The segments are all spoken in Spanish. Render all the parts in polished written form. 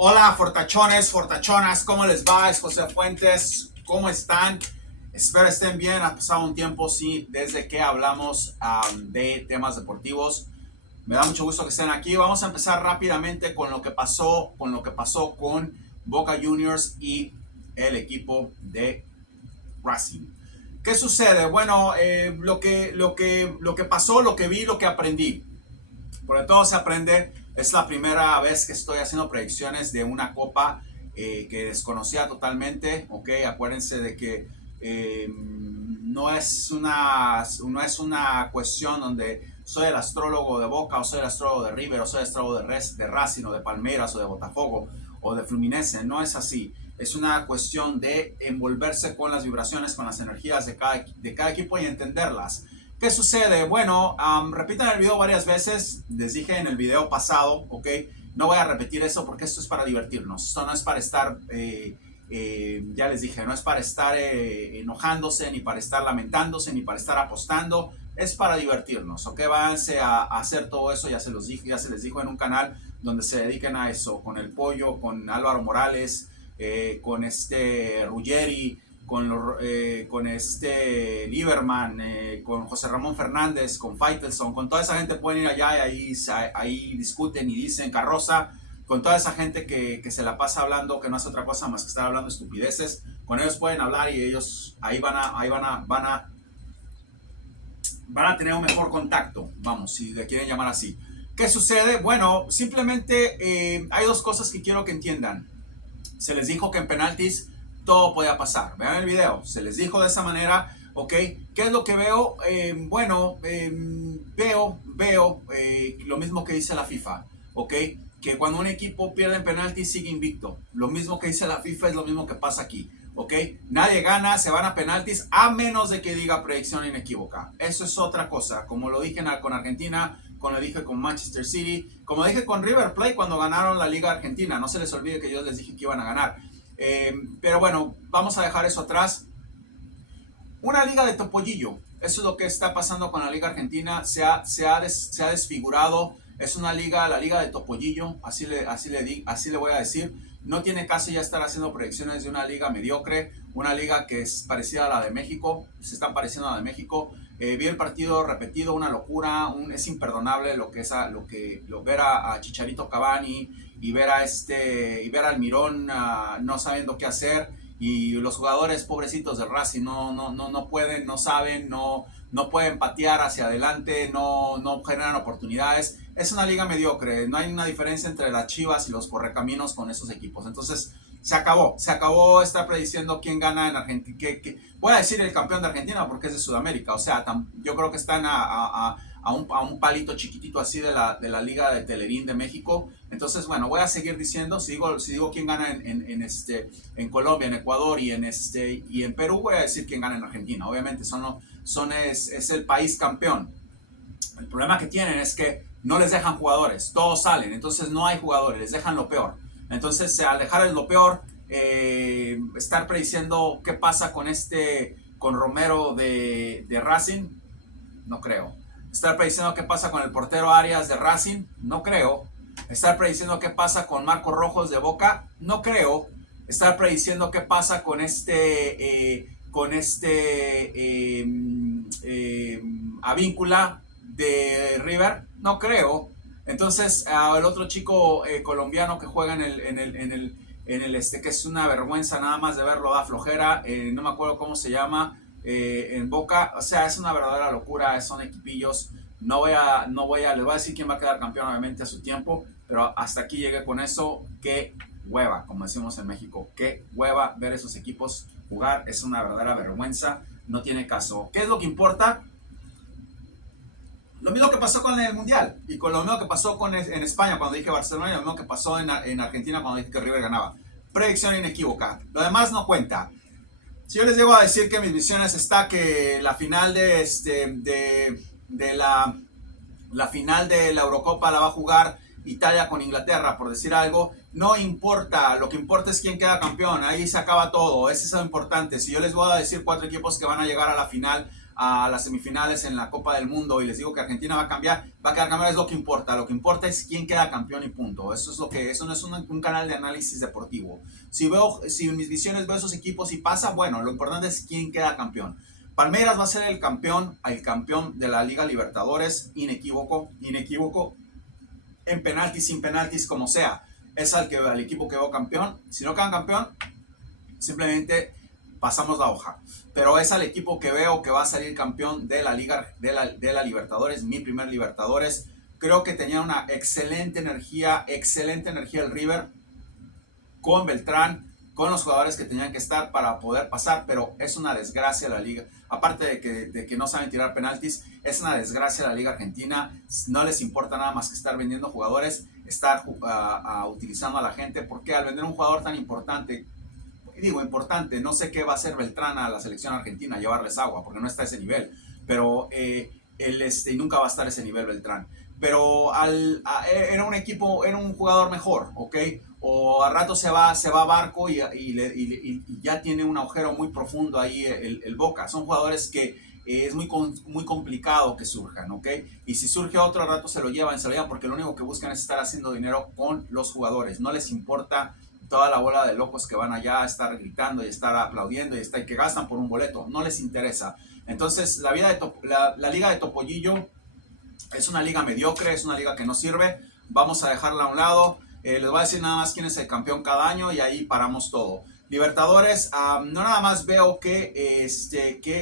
Hola, fortachones, fortachonas, ¿cómo les va? Es José Fuentes, ¿cómo están? Espero estén bien. Ha pasado un tiempo, sí, desde que hablamos de temas deportivos. Me da mucho gusto que estén aquí. Vamos a empezar rápidamente con lo que pasó, con Boca Juniors y el equipo de Racing. ¿Qué sucede? Bueno, lo que pasó, lo que vi, lo que aprendí. Por todo se aprende. Es la primera vez que estoy haciendo predicciones de una copa que desconocía totalmente. Ok, acuérdense de que no es una cuestión donde soy el astrólogo de Boca o soy el astrólogo de River o soy el astrólogo de Racing o de Palmeiras o de Botafogo o de Fluminense. No es así. Es una cuestión de envolverse con las vibraciones, con las energías de cada equipo y entenderlas. ¿Qué sucede? Bueno, repitan el video varias veces. Les dije en el video pasado, ¿ok? No voy a repetir eso porque esto es para divertirnos. Esto no es para estar, ya les dije, no es para estar enojándose, ni para estar lamentándose, ni para estar apostando. Es para divertirnos, ¿ok? Váyanse a hacer todo eso, ya se los dije, ya se les dijo en un canal donde se dediquen a eso, con el Pollo, con Álvaro Morales, con Ruggeri, con Lieberman, con José Ramón Fernández, con Faitelson, con toda esa gente pueden ir allá y ahí discuten y dicen carroza, con toda esa gente que se la pasa hablando, que no hace otra cosa más que estar hablando estupideces, con ellos pueden hablar y ellos ahí van a tener un mejor contacto, vamos, si le quieren llamar así. ¿Qué sucede? Bueno, simplemente hay dos cosas que quiero que entiendan. Se les dijo que en penaltis todo podía pasar. Vean el video. Se les dijo de esa manera, ¿ok? ¿Qué es lo que veo? Veo lo mismo que dice la FIFA, ¿ok? Que cuando un equipo pierde en penaltis sigue invicto. Lo mismo que dice la FIFA es lo mismo que pasa aquí, ¿ok? Nadie gana, se van a penaltis a menos de que diga predicción inequívoca. Eso es otra cosa. Como lo dije con Argentina, como lo dije con Manchester City, como dije con River Plate cuando ganaron la Liga Argentina. No se les olvide que yo les dije que iban a ganar. Pero bueno, vamos a dejar eso atrás. Una liga de topollillo. Eso es lo que está pasando con la Liga Argentina. Se ha desfigurado. Es una liga, la liga de topollillo. Así le voy a decir. No tiene caso ya estar haciendo predicciones de una liga mediocre. Una liga que es parecida a la de México. Se está pareciendo a la de México. Vi el partido repetido, una locura. Es imperdonable ver a Chicharito Cavani y ver a Almirón no sabiendo qué hacer, y los jugadores pobrecitos del Racing no pueden, no saben, no pueden patear hacia adelante, no generan oportunidades. Es una liga mediocre, no hay una diferencia entre las Chivas y los correcaminos con esos equipos. Entonces se acabó estar prediciendo quién gana en Argentina. Voy a decir el campeón de Argentina porque es de Sudamérica. O sea, yo creo que están a un palito chiquitito así de la Liga de Telerín de México. Entonces, bueno, voy a seguir diciendo, si digo quién gana en Colombia, en Ecuador y en Perú, voy a decir quién gana en Argentina. Obviamente es el país campeón. El problema que tienen es que no les dejan jugadores, todos salen, entonces no hay jugadores, les dejan lo peor. Entonces, al dejar lo peor, estar prediciendo qué pasa con Romero de Racing, no creo. Estar prediciendo qué pasa con el portero Arias de Racing, no creo. Estar prediciendo qué pasa con Marcos Rojos de Boca, no creo. Estar prediciendo qué pasa con Avíncula de River, no creo. Entonces, el otro chico colombiano que juega que es una vergüenza nada más de verlo, da flojera, no me acuerdo cómo se llama, en Boca. O sea, es una verdadera locura, son equipillos. Les voy a decir quién va a quedar campeón obviamente a su tiempo, pero hasta aquí llegué con eso. Qué hueva, como decimos en México, qué hueva ver esos equipos jugar, es una verdadera vergüenza, no tiene caso. ¿Qué es lo que importa? Lo mismo que pasó con el Mundial, y con lo mismo que pasó en España cuando dije Barcelona, y lo mismo que pasó en Argentina cuando dije que River ganaba. Predicción inequívoca, lo demás no cuenta. Si yo les llego a decir que mis visiones está que la final la final de la Eurocopa la va a jugar Italia con Inglaterra, por decir algo, no importa, lo que importa es quién queda campeón, ahí se acaba todo, eso es lo importante. Si yo les voy a decir 4 equipos que van a llegar a la final a las semifinales en la Copa del Mundo y les digo que Argentina va a quedar campeón, es lo que importa. Lo que importa es quién queda campeón y punto. Eso no es un canal de análisis deportivo. Si en mis visiones veo esos equipos y pasa, bueno, lo importante es quién queda campeón. Palmeiras va a ser el campeón de la Liga Libertadores, inequívoco, en penaltis, sin penaltis, como sea. Es al equipo que veo campeón. Si no quedan campeón, simplemente pasamos la hoja. Pero es al equipo que veo que va a salir campeón de la Liga de la Libertadores, mi primer Libertadores. Creo que tenía una excelente energía el River con Beltrán, con los jugadores que tenían que estar para poder pasar, pero es una desgracia la liga. Aparte de que no saben tirar penaltis, es una desgracia la liga argentina. No les importa nada más que estar vendiendo jugadores, estar utilizando a la gente, porque al vender un jugador tan importante, no sé qué va a hacer Beltrán a la selección argentina, llevarles agua, porque no está a ese nivel, pero nunca va a estar a ese nivel Beltrán. Pero era un jugador mejor, ¿ok? O a rato se va a Barco y ya tiene un agujero muy profundo ahí el Boca. Son jugadores que es muy complicado que surjan, ¿ok? Y si surge otro, a rato se lo llevan porque lo único que buscan es estar haciendo dinero con los jugadores. No les importa toda la bola de locos que van allá a estar gritando y estar aplaudiendo y que gastan por un boleto. No les interesa. Entonces, la liga de Topollillo es una liga mediocre, es una liga que no sirve. Vamos a dejarla a un lado. Les voy a decir nada más quién es el campeón cada año y ahí paramos todo. Libertadores, no nada más veo que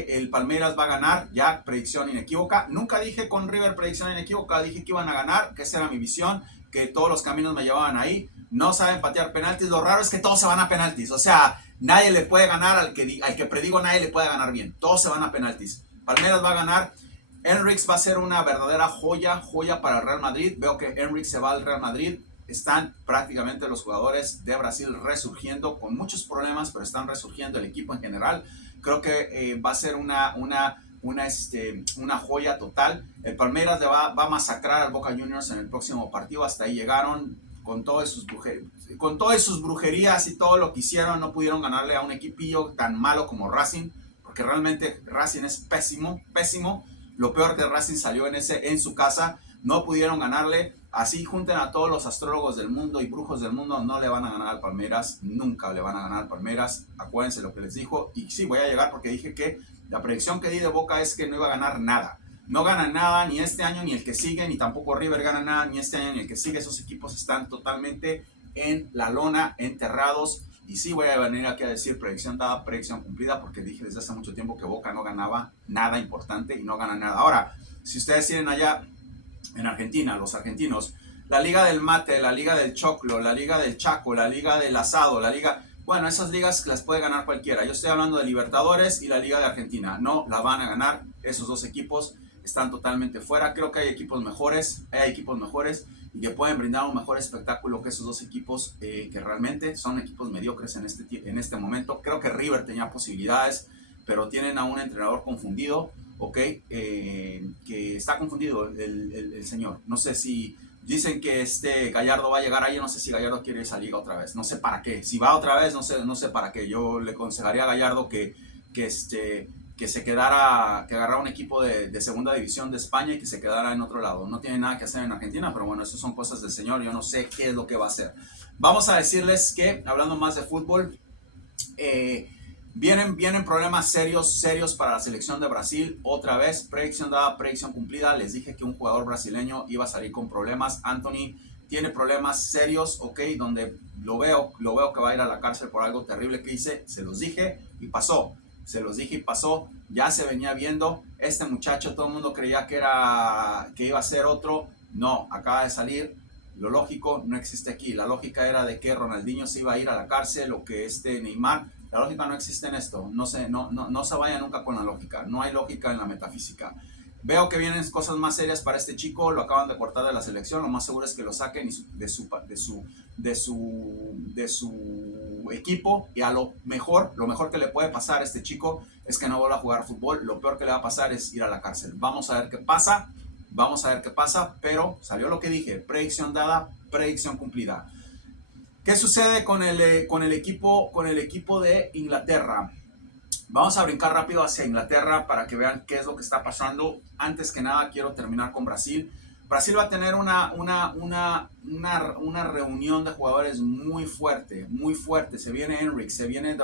el Palmeiras va a ganar, ya predicción inequívoca. Nunca dije con River predicción inequívoca, dije que iban a ganar, que esa era mi visión, que todos los caminos me llevaban ahí. No saben patear penaltis, lo raro es que todos se van a penaltis. O sea, nadie le puede ganar al que predigo, nadie le puede ganar bien. Todos se van a penaltis. Palmeiras va a ganar. Henriks va a ser una verdadera joya para el Real Madrid. Veo que Henriks se va al Real Madrid. Están prácticamente los jugadores de Brasil resurgiendo con muchos problemas, pero están resurgiendo el equipo en general. Creo que va a ser una joya total. El Palmeiras va a masacrar al Boca Juniors en el próximo partido. Hasta ahí llegaron con todas sus brujerías y todo lo que hicieron. No pudieron ganarle a un equipillo tan malo como Racing, porque realmente Racing es pésimo. Lo peor que Racing salió en su casa. No pudieron ganarle. Así junten a todos los astrólogos del mundo y brujos del mundo, no le van a ganar al Palmeiras. Nunca le van a ganar al Palmeiras. Acuérdense lo que les dijo. Y sí, voy a llegar porque dije que la predicción que di de Boca es que no iba a ganar nada. No gana nada ni este año ni el que sigue, ni tampoco River gana nada ni este año ni el que sigue. Esos equipos están totalmente en la lona, enterrados. Y sí voy a venir aquí a decir predicción dada, predicción cumplida, porque dije desde hace mucho tiempo que Boca no ganaba nada importante y no gana nada. Ahora, si ustedes tienen allá en Argentina, los argentinos, la liga del mate, la liga del choclo, la liga del chaco, la liga del asado, bueno, esas ligas las puede ganar cualquiera. Yo estoy hablando de Libertadores y la liga de Argentina. No la van a ganar. Esos dos equipos están totalmente fuera. Creo que hay equipos mejores y que pueden brindar un mejor espectáculo que esos dos equipos que realmente son equipos mediocres en este momento. Creo que River tenía posibilidades, pero tienen a un entrenador confundido, ¿ok? Que está confundido el señor. No sé si dicen que Gallardo va a llegar ahí, no sé si Gallardo quiere esa liga otra vez, no sé para qué. Si va otra vez, no sé para qué. Yo le aconsejaría a Gallardo que se quedara, que agarrara un equipo de segunda división de España y que se quedara en otro lado. No tiene nada que hacer en Argentina, pero bueno, eso son cosas del señor. Yo no sé qué es lo que va a hacer. Vamos a decirles que, hablando más de fútbol, vienen problemas serios para la selección de Brasil. Otra vez, predicción dada, predicción cumplida. Les dije que un jugador brasileño iba a salir con problemas. Anthony tiene problemas serios, ok, donde lo veo que va a ir a la cárcel por algo terrible que hice. Se los dije y pasó. Ya se venía viendo. Este muchacho, todo el mundo creía que iba a ser otro. No, acaba de salir. Lo lógico no existe aquí. La lógica era de que Ronaldinho se iba a ir a la cárcel o que Neymar. La lógica no existe en esto. No se vaya nunca con la lógica. No hay lógica en la metafísica. Veo que vienen cosas más serias para este chico. Lo acaban de cortar de la selección. Lo más seguro es que lo saquen de su equipo. Y lo mejor que le puede pasar a este chico es que no vuelva a jugar fútbol. Lo peor que le va a pasar es ir a la cárcel. Vamos a ver qué pasa. Pero salió lo que dije. Predicción dada, predicción cumplida. ¿Qué sucede con el equipo de Inglaterra? Vamos a brincar rápido hacia Inglaterra para que vean qué es lo que está pasando. Antes que nada, quiero terminar con Brasil. Brasil va a tener una reunión de jugadores muy fuerte, muy fuerte. Se viene Enric, se viene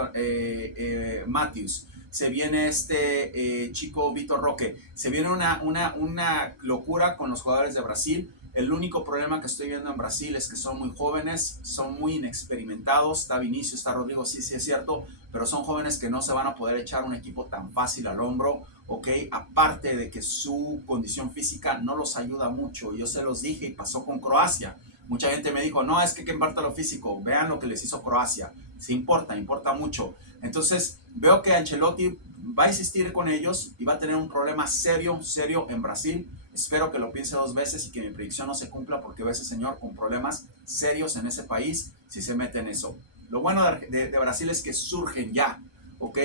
Matthews, se viene este chico Vitor Roque. Se viene una locura con los jugadores de Brasil. El único problema que estoy viendo en Brasil es que son muy jóvenes, son muy inexperimentados. Está Vinicius, está Rodrigo, sí, sí es cierto, pero son jóvenes que no se van a poder echar un equipo tan fácil al hombro, ¿ok? Aparte de que su condición física no los ayuda mucho. Yo se los dije y pasó con Croacia. Mucha gente me dijo, no, es que importa lo físico. Vean lo que les hizo Croacia. Sí importa, importa mucho. Entonces, veo que Ancelotti va a insistir con ellos y va a tener un problema serio, serio en Brasil. Espero que lo piense dos veces y que mi predicción no se cumpla, porque veo a ese señor con problemas serios en ese país si se mete en eso. Lo bueno de Brasil es que surgen ya, ¿ok?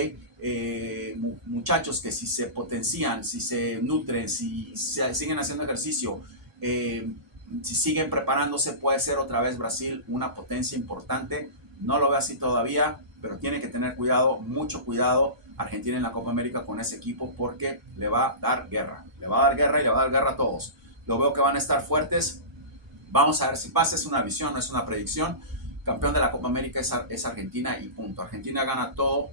Muchachos que si se potencian, si se nutren, si siguen haciendo ejercicio, si siguen preparándose, puede ser otra vez Brasil una potencia importante. No lo veo así todavía, pero tiene que tener cuidado, mucho cuidado Argentina en la Copa América con ese equipo, porque le va a dar guerra. Le va a dar guerra y le va a dar guerra a todos. Lo veo que van a estar fuertes. Vamos a ver si pasa. Es una visión, no es una predicción. Campeón de la Copa América es Argentina y punto. Argentina gana todo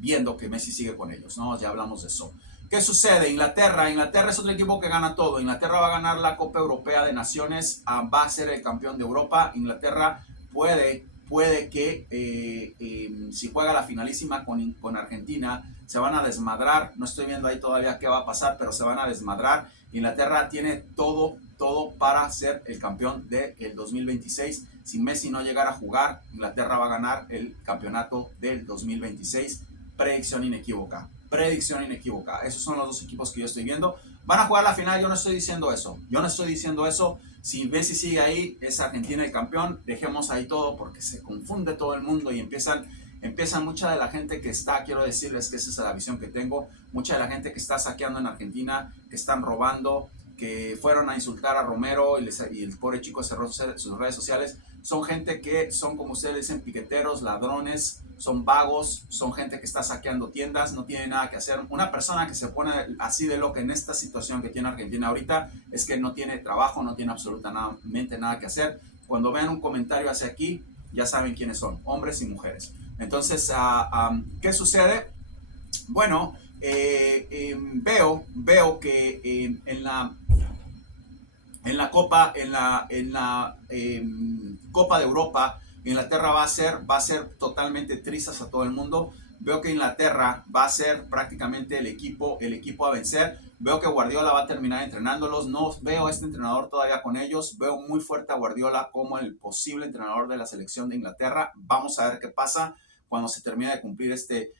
viendo que Messi sigue con ellos, ¿no? Ya hablamos de eso. ¿Qué sucede? Inglaterra es otro equipo que gana todo. Inglaterra va a ganar la Copa Europea de Naciones, va a ser el campeón de Europa. Inglaterra puede que si juega la finalísima con Argentina, se van a desmadrar. No estoy viendo ahí todavía qué va a pasar, pero se van a desmadrar. Inglaterra tiene todo para ser el campeón del 2026. Si Messi no llegara a jugar, Inglaterra va a ganar el campeonato del 2026. Predicción inequívoca. Predicción inequívoca. Esos son los dos equipos que yo estoy viendo. Van a jugar la final, yo no estoy diciendo eso. Si Messi sigue ahí, es Argentina el campeón. Dejemos ahí todo, porque se confunde todo el mundo y empiezan mucha de la gente que está, quiero decirles que esa es la visión que tengo, mucha de la gente que está saqueando en Argentina, que están robando, que fueron a insultar a Romero y el pobre chico cerró sus redes sociales. Son gente que son, como ustedes dicen, piqueteros, ladrones, son vagos, son gente que está saqueando tiendas, no tiene nada que hacer. Una persona que se pone así de loca en esta situación que tiene Argentina ahorita es que no tiene trabajo, no tiene absolutamente nada que hacer. Cuando vean un comentario hacia aquí, ya saben quiénes son, hombres y mujeres. Entonces, ¿qué sucede? Bueno, veo que en la Copa de Europa, Inglaterra va a ser totalmente trizas a todo el mundo. Veo que Inglaterra va a ser prácticamente el equipo a vencer. Veo que Guardiola va a terminar entrenándolos. No veo a este entrenador todavía con ellos. Veo muy fuerte a Guardiola como el posible entrenador de la selección de Inglaterra. Vamos a ver qué pasa cuando se termine de cumplir este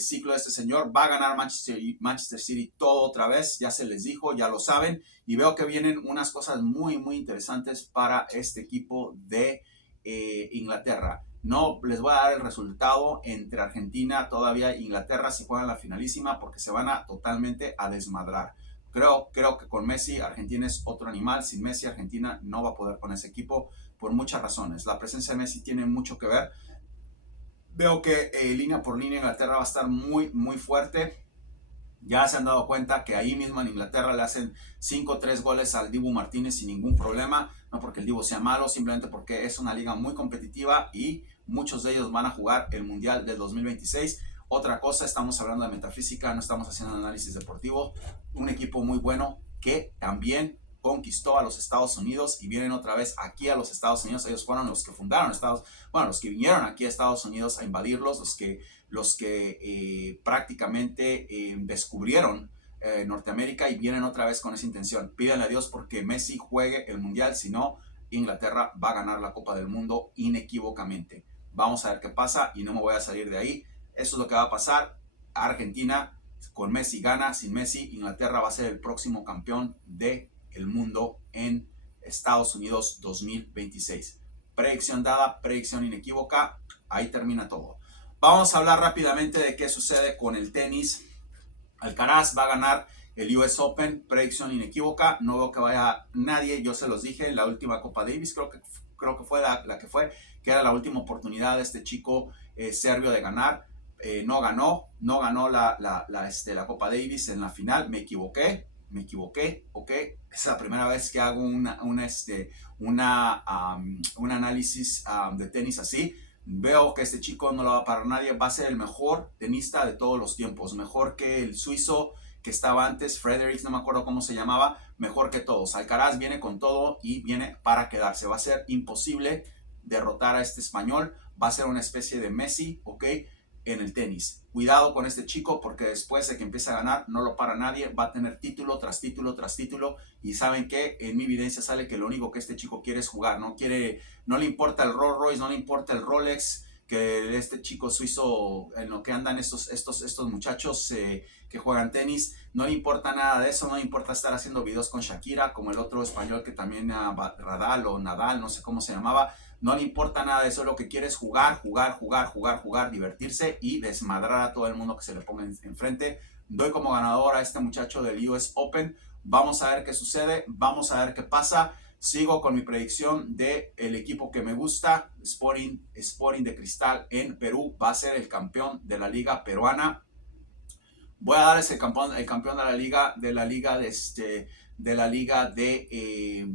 ciclo de este señor. Va a ganar Manchester City todo otra vez, ya se les dijo, ya lo saben, y veo que vienen unas cosas muy, muy interesantes para este equipo de Inglaterra. No les voy a dar el resultado entre Argentina todavía e Inglaterra si juegan la finalísima, porque se van a totalmente a desmadrar. Creo que con Messi Argentina es otro animal. Sin Messi Argentina no va a poder con ese equipo por muchas razones. La presencia de Messi tiene mucho que ver. Veo que línea por línea Inglaterra va a estar muy, muy fuerte. Ya se han dado cuenta que ahí mismo en Inglaterra le hacen 5-3 goles al Dibu Martínez sin ningún problema. No porque el Dibu sea malo, simplemente porque es una liga muy competitiva y muchos de ellos van a jugar el Mundial del 2026. Otra cosa, estamos hablando de metafísica, no estamos haciendo análisis deportivo. Un equipo muy bueno que también conquistó a los Estados Unidos y vienen otra vez aquí a los Estados Unidos. Ellos fueron los que fundaron los que vinieron aquí a Estados Unidos a invadirlos, los que prácticamente descubrieron Norteamérica, y vienen otra vez con esa intención. Pídanle a Dios porque Messi juegue el Mundial, si no, Inglaterra va a ganar la Copa del Mundo inequívocamente. Vamos a ver qué pasa y no me voy a salir de ahí. Eso es lo que va a pasar. Argentina con Messi gana, sin Messi Inglaterra va a ser el próximo campeón del mundo en Estados Unidos 2026. Predicción dada, predicción inequívoca, ahí termina todo. Vamos a hablar rápidamente de qué sucede con el tenis. Alcaraz va a ganar el US Open, predicción inequívoca. No veo que vaya nadie, yo se los dije en la última Copa Davis, creo que fue la que era la última oportunidad de este chico serbio de ganar. No ganó la Copa Davis en la final, me equivoqué, ok. Es la primera vez que hago un análisis de tenis así. Veo que este chico no lo va a parar nadie, va a ser el mejor tenista de todos los tiempos, mejor que el suizo que estaba antes, Fredericks, no me acuerdo cómo se llamaba, mejor que todos. Alcaraz viene con todo y viene para quedarse. Va a ser imposible derrotar a este español, va a ser una especie de Messi, ok, en el tenis. Cuidado con este chico porque después de que empiece a ganar no lo para nadie, va a tener título tras título tras título y saben que en mi evidencia sale que lo único que este chico quiere es jugar, no le importa el Rolls Royce, no le importa el Rolex, que este chico suizo en lo que andan estos muchachos que juegan tenis, no le importa nada de eso, no le importa estar haciendo videos con Shakira, como el otro español que también Radal o Nadal, no sé cómo se llamaba, no le importa nada de eso, lo que quiere es jugar, divertirse y desmadrar a todo el mundo que se le ponga enfrente. Doy como ganador a este muchacho del US Open, vamos a ver qué sucede, vamos a ver qué pasa. Sigo con mi predicción de el equipo que me gusta, Sporting de Cristal en Perú, va a ser el campeón de la liga peruana. Voy a darles el campeón de la liga de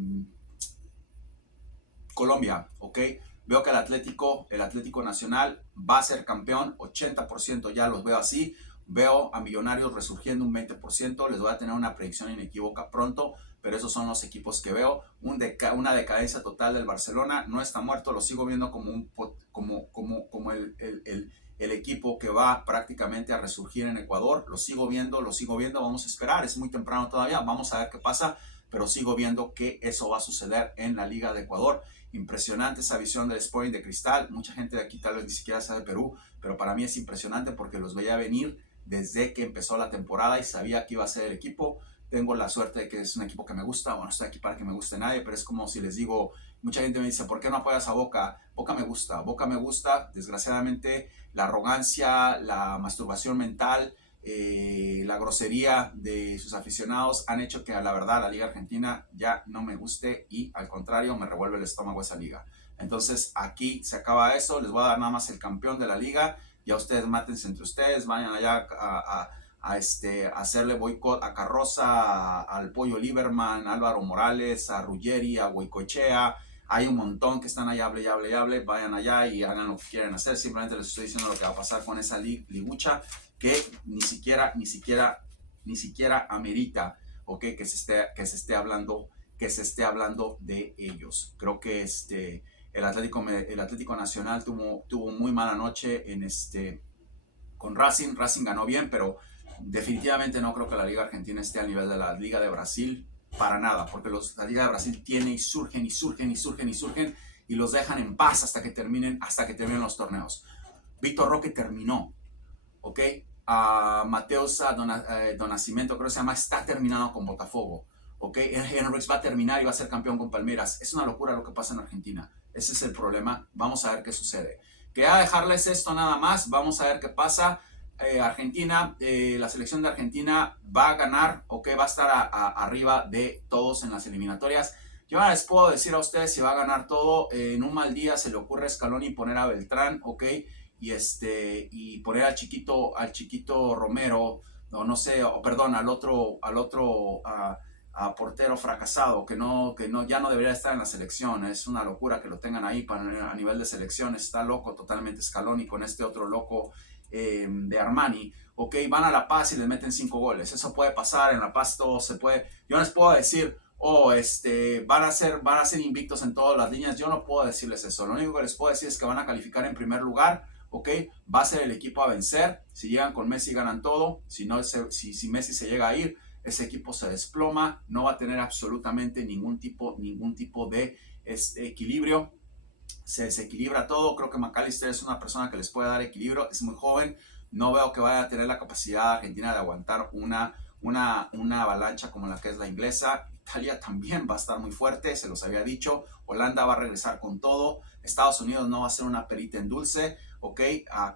Colombia, ¿ok? Veo que el Atlético Nacional va a ser campeón, 80% ya los veo así. Veo a Millonarios resurgiendo un 20%, les voy a tener una predicción inequívoca pronto, pero esos son los equipos que veo. Una decadencia total del Barcelona, no está muerto, lo sigo viendo como el equipo que va prácticamente a resurgir en Ecuador. Lo sigo viendo, vamos a esperar, es muy temprano todavía, vamos a ver qué pasa, pero sigo viendo que eso va a suceder en la Liga de Ecuador. Impresionante esa visión del Sporting de Cristal. Mucha gente de aquí tal vez ni siquiera sea de Perú, pero para mí es impresionante porque los veía venir desde que empezó la temporada y sabía que iba a ser el equipo. Tengo la suerte de que es un equipo que me gusta. Bueno, no estoy aquí para que me guste nadie, pero es como si les digo, mucha gente me dice, ¿por qué no apoyas a Boca? Boca me gusta. Desgraciadamente, la arrogancia, la masturbación mental, la grosería de sus aficionados han hecho que a la verdad la Liga Argentina ya no me guste y al contrario me revuelve el estómago esa liga. Entonces aquí se acaba eso, les voy a dar nada más el campeón de la liga, ya ustedes mátense entre ustedes, vayan allá a hacerle boicot a Carroza, al Pollo Lieberman, a Álvaro Morales, a Ruggeri, a Goicoechea. Hay un montón que están ahí, hable, vayan allá y hagan lo que quieren hacer. Simplemente les estoy diciendo lo que va a pasar con esa ligucha que ni siquiera amerita, okay, que se esté hablando de ellos. Creo que el Atlético Nacional tuvo muy mala noche con Racing. Racing ganó bien, pero definitivamente no creo que la Liga Argentina esté al nivel de la Liga de Brasil para nada, porque la Liga de Brasil tiene y surgen y los dejan en paz hasta que terminen los torneos. Víctor Roque terminó, ¿ok? Mateus Donacimento, creo que se llama, está terminado con Botafogo, ¿ok? Henrix va a terminar y va a ser campeón con Palmeiras. Es una locura lo que pasa en Argentina. Ese es el problema. Vamos a ver qué sucede. Quería dejarles esto nada más. Vamos a ver qué pasa. Argentina, la selección de Argentina va a ganar, ¿ok? Va a estar arriba de todos en las eliminatorias. Yo no les puedo decir a ustedes si va a ganar todo. En un mal día se le ocurre a Scaloni poner a Beltrán, ¿ok? Y poner al chiquito Romero, o no sé, o perdón, al otro a portero fracasado, que ya no debería estar en la selección. Es una locura que lo tengan ahí a nivel de selección. Está loco totalmente Scaloni con este otro loco de Armani. Ok, van a La Paz y les meten 5 goles. Eso puede pasar, en La Paz todo se puede. Yo no les puedo decir, van a ser invictos en todas las líneas. Yo no puedo decirles eso. Lo único que les puedo decir es que van a calificar en primer lugar. Ok, va a ser el equipo a vencer. Si llegan con Messi ganan todo. Si Messi se llega a ir, ese equipo se desploma. No va a tener absolutamente ningún tipo de equilibrio. Se desequilibra todo. Creo que McAllister es una persona que les puede dar equilibrio. Es muy joven. No veo que vaya a tener la capacidad Argentina de aguantar una avalancha como la que es la inglesa. Italia también va a estar muy fuerte, se los había dicho. Holanda va a regresar con todo. Estados Unidos no va a ser una perita en dulce, ¿ok?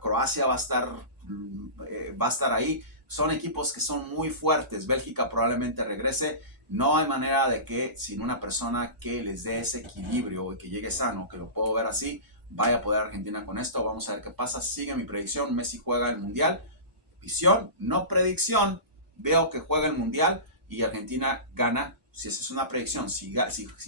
Croacia va a estar ahí. Son equipos que son muy fuertes. Bélgica probablemente regrese. No hay manera de que sin una persona que les dé ese equilibrio y que llegue sano, que lo puedo ver así, vaya a poder Argentina con esto. Vamos a ver qué pasa. Sigue mi predicción. Messi juega el Mundial. Visión, no predicción. Veo que juega el Mundial y Argentina gana. Si esa es una predicción, si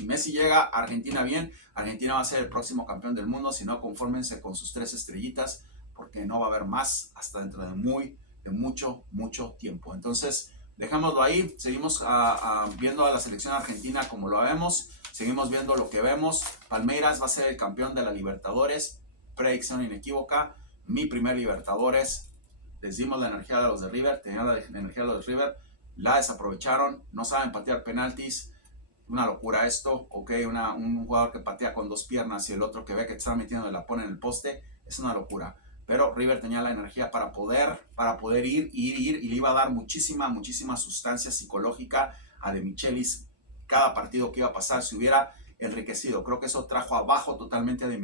Messi llega a Argentina bien, Argentina va a ser el próximo campeón del mundo. Si no, confórmense con sus 3 estrellitas, porque no va a haber más hasta dentro de mucho tiempo. Entonces, dejémoslo ahí. Seguimos viendo a la selección argentina como lo vemos. Seguimos viendo lo que vemos. Palmeiras va a ser el campeón de la Libertadores. Predicción inequívoca. Mi primer Libertadores. Les dimos la energía de los de River. Tenían la energía de los de River. La desaprovecharon. No saben patear penaltis. Una locura esto. Ok, un jugador que patea con 2 piernas y el otro que ve que te está metiendo y la pone en el poste. Es una locura. Pero River tenía la energía para poder ir y le iba a dar muchísima sustancia psicológica a De Michelis cada partido que iba a pasar, si hubiera enriquecido. Creo que eso trajo abajo totalmente a De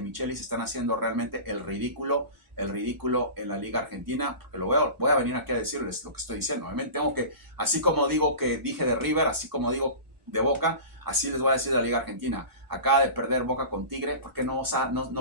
Michelis. Están haciendo realmente el ridículo en la Liga Argentina, porque voy a venir aquí a decirles lo que estoy diciendo. Obviamente tengo que, así como digo que dije de River, así como digo de Boca, así les voy a decir de la Liga Argentina. Acaba de perder Boca con Tigre porque no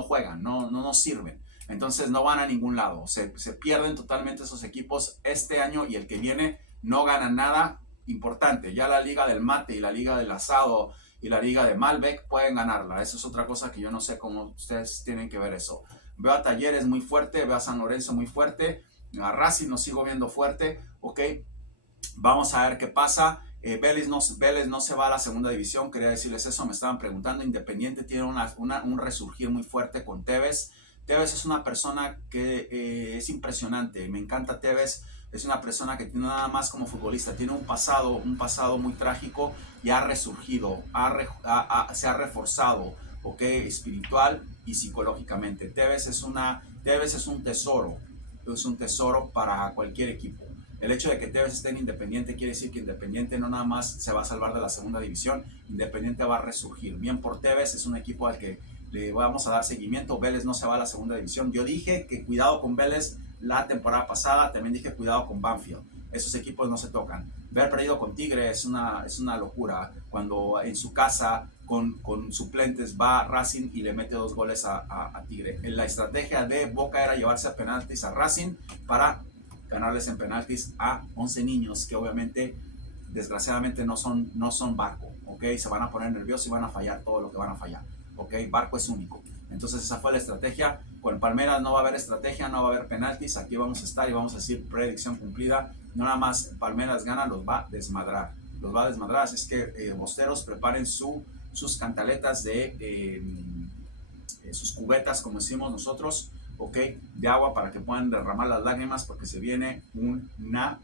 juegan, no sirven. Entonces no van a ningún lado. Se pierden totalmente esos equipos este año y el que viene no ganan nada importante. Ya la Liga del Mate y la Liga del Asado y la Liga de Malbec pueden ganarla. Eso es otra cosa que yo no sé cómo ustedes tienen que ver eso. Veo a Talleres muy fuerte, veo a San Lorenzo muy fuerte, a Racing lo sigo viendo fuerte, ok. Vamos a ver qué pasa. Vélez no se va a la segunda división, quería decirles eso, me estaban preguntando. Independiente tiene un resurgir muy fuerte con Tevez. Tevez es una persona que es impresionante, me encanta Tevez. Es una persona que tiene nada más como futbolista, tiene un pasado muy trágico y ha resurgido, se ha reforzado, ¿ok? Espiritual y psicológicamente. Tevez es un tesoro para cualquier equipo. El hecho de que Tevez esté en Independiente quiere decir que Independiente no nada más se va a salvar de la segunda división, Independiente va a resurgir. Bien por Tevez, es un equipo al que le vamos a dar seguimiento. Vélez no se va a la segunda división. Yo dije que cuidado con Vélez la temporada pasada, también dije cuidado con Banfield. Esos equipos no se tocan. Ver perdido con Tigre es una locura. Cuando en su casa con suplentes va Racing y le mete 2 goles a Tigre. La estrategia de Boca era llevarse a penaltis a Racing para ganarles en penaltis a 11 niños que obviamente, desgraciadamente, no son Barco, ¿ok? Se van a poner nerviosos y van a fallar todo lo que van a fallar, ¿ok? Barco es único. Entonces esa fue la estrategia. Con Palmeiras no va a haber estrategia, no va a haber penaltis. Aquí vamos a estar y vamos a decir predicción cumplida. No nada más Palmeiras gana, los va a desmadrar. Así es que bosteros, preparen sus cantaletas sus cubetas, como decimos nosotros, ¿ok? De agua para que puedan derramar las lágrimas, porque se viene una